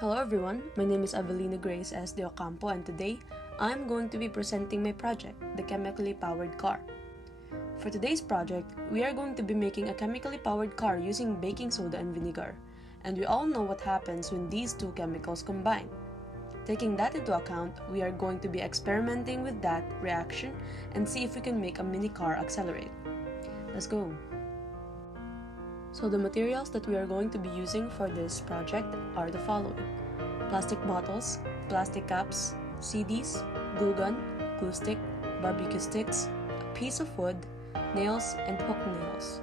Hello everyone, my name is Avelina Deocampo and today I'm going to be presenting my project, the chemically powered car. For today's project, we are going to be making a chemically powered car using baking soda and vinegar, and we all know what happens when these two chemicals combine. Taking that into account, we are going to be experimenting with that reaction and see if we can make a mini car accelerate. Let's go! So the materials that we are going to be using for this project are the following: plastic bottles, plastic caps, CDs, glue gun, glue stick, barbecue sticks, a piece of wood, nails, and hook nails.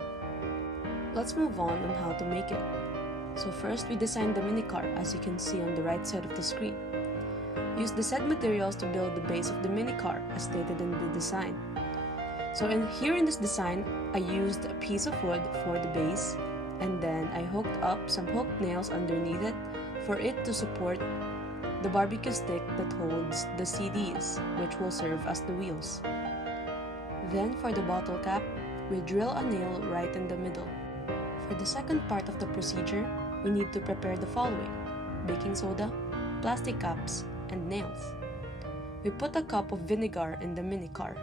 Let's move on how to make it. So first we designed the mini car, as you can see on the right side of the screen. Use the said materials to build the base of the mini car as stated in the design. So here in this design, I used a piece of wood for the base, and then I hooked up some hooked nails underneath it for it to support the barbecue stick that holds the CDs, which will serve as the wheels. Then for the bottle cap, we drill a nail right in the middle. For the second part of the procedure, we need to prepare the following: baking soda, plastic caps, and nails. We put a cup of vinegar in the mini car.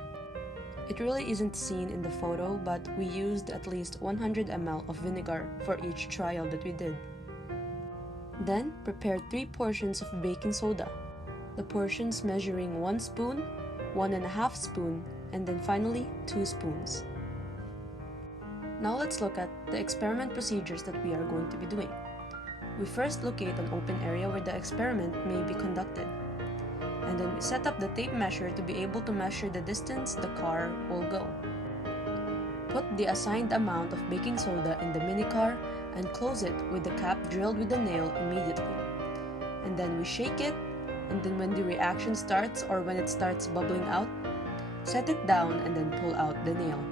It really isn't seen in the photo, but we used at least 100 ml of vinegar for each trial that we did. Then, prepare 3 portions of baking soda, the portions measuring 1 spoon, 1.5 spoon, and then finally 2 spoons. Now let's look at the experiment procedures that we are going to be doing. We first locate an open area where the experiment may be conducted. And then we set up the tape measure to be able to measure the distance the car will go. Put the assigned amount of baking soda in the mini car and close it with the cap drilled with the nail immediately. And then we shake it, and then when the reaction starts or when it starts bubbling out, set it down and then pull out the nail.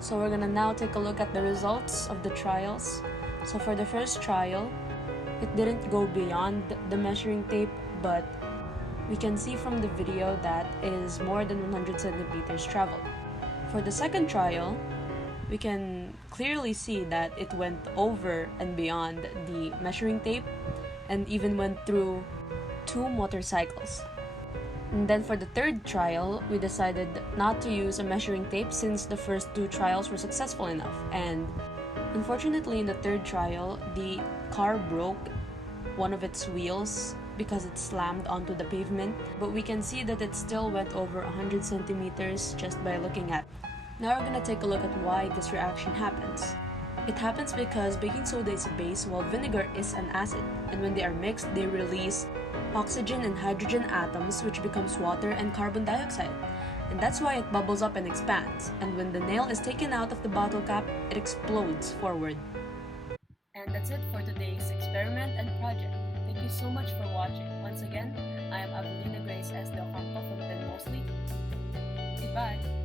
So we're gonna now take a look at the results of the trials. So for the first trial, it didn't go beyond the measuring tape, but we can see from the video that it is more than 100 centimeters traveled. For the second trial, we can clearly see that it went over and beyond the measuring tape and even went through 2 motorcycles. And then for the third trial, we decided not to use a measuring tape since the first 2 trials were successful enough. And unfortunately, in the third trial, the car broke one of its wheels because it slammed onto the pavement. But we can see that it still went over 100 centimeters just by looking at it. Now we're gonna take a look at why this reaction happens. It happens because baking soda is a base while vinegar is an acid, and when they are mixed, they release oxygen and hydrogen atoms, which becomes water and carbon dioxide. And that's why it bubbles up and expands, and when the nail is taken out of the bottle cap, it explodes forward. And that's it for today's experiment and project. Thank you so much for watching. Once again, I am Avelina Deocampo from Moseley. Goodbye!